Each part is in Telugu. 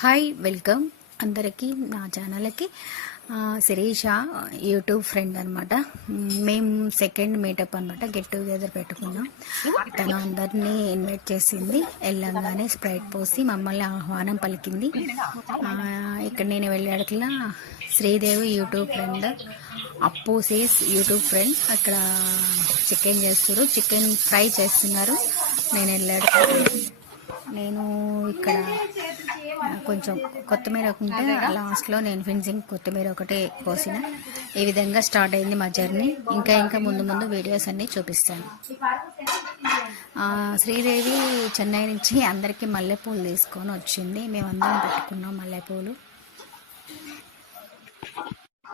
హాయ్ వెల్కమ్ అందరికీ నా ఛానల్కి. శిరీష యూట్యూబ్ ఫ్రెండ్ అనమాట. మేము సెకండ్ మీటప్ అనమాట, గెట్ టుగెదర్ పెట్టుకున్నాం. తను అందరినీ ఇన్వైట్ చేసింది. వెళ్ళంగానే స్ప్రైట్ పోసి మమ్మల్ని ఆహ్వానం పలికింది. ఇక్కడ నేను వెళ్ళాడట్లా శ్రీదేవి యూట్యూబ్ ఫ్రెండ్, అప్పు సీస్ యూట్యూబ్ ఫ్రెండ్ అక్కడ చికెన్ చేస్తారు, చికెన్ ఫ్రై చేస్తున్నారు. నేను వెళ్ళాడు, నేను ఇక్కడ కొంచెం కొత్తిమీర ఉంటే లాస్ట్లో నేను ఫినిషింగ్ కొత్తిమీర ఒకటే కోసిన. ఈ విధంగా స్టార్ట్ అయింది మా జర్నీ. ఇంకా ముందు వీడియోస్ అన్నీ చూపిస్తాను. శ్రీదేవి చెన్నై నుంచి అందరికీ మల్లెపూలు తీసుకొని వచ్చింది. మేమందరం పెట్టుకున్నాం మల్లెపూలు.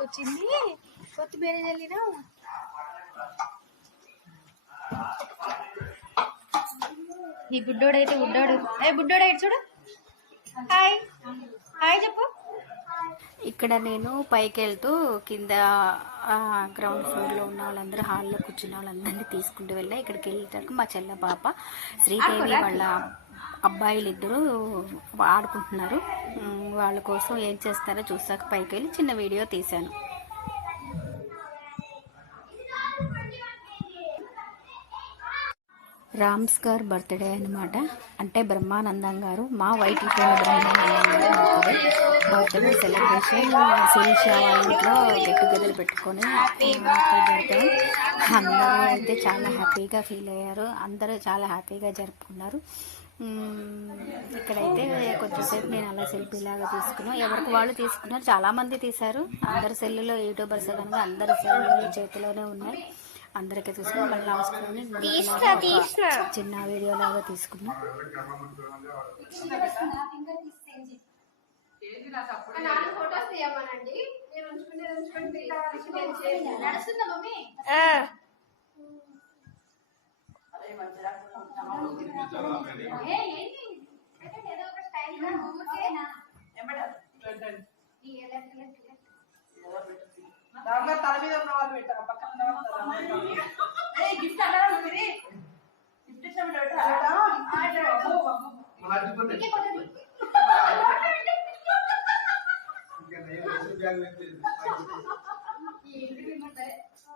వచ్చింది కొత్తిమీర జల్లినా ఈ బుడ్డోడైతే బుడ్డోడు చూడు. హాయ్ హాయ్ చెప్పు. ఇక్కడ నేను పైకి వెళ్తూ కింద గ్రౌండ్ ఫ్లోర్లో ఉన్న వాళ్ళందరూ, హాల్లో కూర్చున్న వాళ్ళందరినీ తీసుకుంటూ వెళ్ళా. ఇక్కడికి వెళ్ళేటప్పుడు మా చెల్ల పాప శ్రీదేవి వాళ్ళ అబ్బాయిలు ఇద్దరు ఆడుకుంటున్నారు. వాళ్ళ కోసం ఏం చేస్తారో చూసాక పైకి వెళ్ళి చిన్న వీడియో తీశాను. రామ్స్ గారు బర్త్డే అనమాట. అంటే బ్రహ్మానందం గారు, మా వైటీ బ్రహ్మానందం బర్త్డే సెలబ్రేషన్ శిరీష వాళ్ళ ఇంట్లో గెట్ టుగెదర్ పెట్టుకొని అందరూ అయితే చాలా హ్యాపీగా ఫీల్ అయ్యారు. అందరూ చాలా హ్యాపీగా జరుపుకున్నారు. ఇక్కడైతే కొంచెంసేపు నేను అలా సెల్ఫీ లాగా తీసుకున్నాను. ఎవరికి వాళ్ళు తీసుకున్నారు, చాలామంది తీశారు. అందరు సెల్లులో యూట్యూబర్స్ కనుక అందరి సెల్లులో చేతిలోనే ఉన్నాయి. అందరికీ తీసుకుని మళ్ళీ లాస్ట్లోని చిన్న వీడియో లాగా తీసుకున్నాం. తల మీద ఉన్న వాళ్ళు పెట్టారు, పక్కన గిఫ్ట్ గిఫ్ట్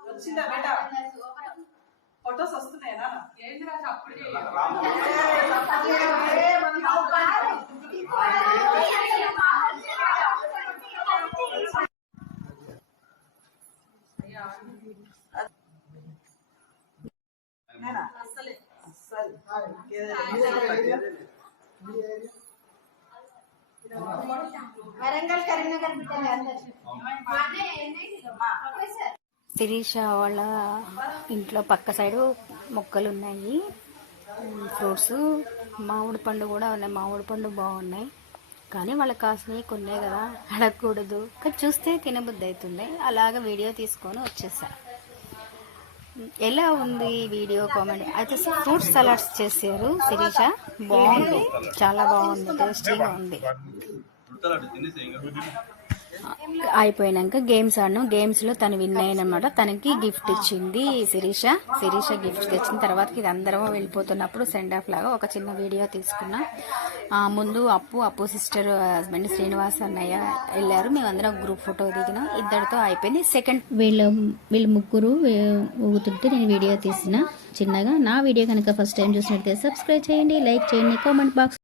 వచ్చిందా బేటా? ఫొటోస్ వస్తున్నాయా? ఏంటి రాజు అప్పుడు వరంగల్ కరీంనగర్ శిరీష వాళ్ళ ఇంట్లో పక్క సైడు మొక్కలు ఉన్నాయి, ఫ్రూట్స్, మామిడి పండు కూడా ఉన్నాయి. మామిడి పండు బాగున్నాయి, కానీ వాళ్ళకి కాసినవి కొన్నే కదా, అడగకూడదు. కానీ చూస్తే తినబుద్ధి అవుతుంది. అలాగ వీడియో తీసుకొని వచ్చేసా. ఎలా ఉంది వీడియో? కామెంట్ అయితే ఫ్రూట్ సలాడ్స్ చేశారు శిరీష, బాగుంది, చాలా బాగుంది, టేస్టీగా ఉంది. అయిపోయినాక గేమ్స్ ఆడినాం. గేమ్స్లో తను విన్ అయ్యానమాట. తనకి గిఫ్ట్ ఇచ్చింది శిరీష గిఫ్ట్ తెచ్చిన తర్వాత ఇది అందరం వెళ్ళిపోతున్నప్పుడు సెండ్ ఆఫ్ లాగా ఒక చిన్న వీడియో తీసుకున్నాం. ముందు అప్పు సిస్టర్ హస్బెండ్ శ్రీనివాస్ అన్నయ్య వెళ్ళారు. మేమందరం గ్రూప్ ఫోటో దిగినాం. ఇద్దరితో అయిపోయింది. సెకండ్ వీళ్ళు ముగ్గురు ఊగుతుంటే నేను వీడియో తీసిన చిన్నగా. నా వీడియో కనుక ఫస్ట్ టైం చూసినట్లయితే సబ్స్క్రైబ్ చేయండి, లైక్ చేయండి, కామెంట్ బాక్స్